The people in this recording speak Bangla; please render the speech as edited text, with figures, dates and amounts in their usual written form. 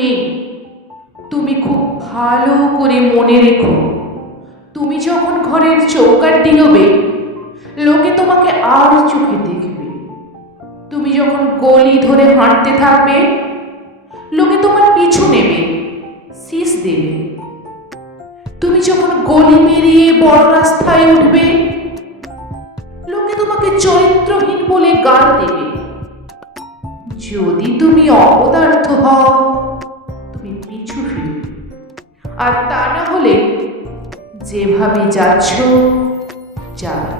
মেয়ে, তুমি খুব ভালো করে মনে রেখো, তুমি যখন ঘরের চৌকাঠ ডিঙোবে, লোকে তোমাকে আর চোখে দেখবে। তুমি যখন গলি ধরে হাঁটতে থাকবে, লোকে তোমার পিছু নেবে, শীষ দেবে। তুমি যখন গলি পেরিয়ে বড় রাস্তায় উঠবে, লোকে তোমাকে চরিত্রহীন বলে গাল দেবে। যদি তুমি অপদার্থ হও, তুমি পিছু ফিরবে, আর তা না হলে যেভাবে যাচ্ছ যাবে।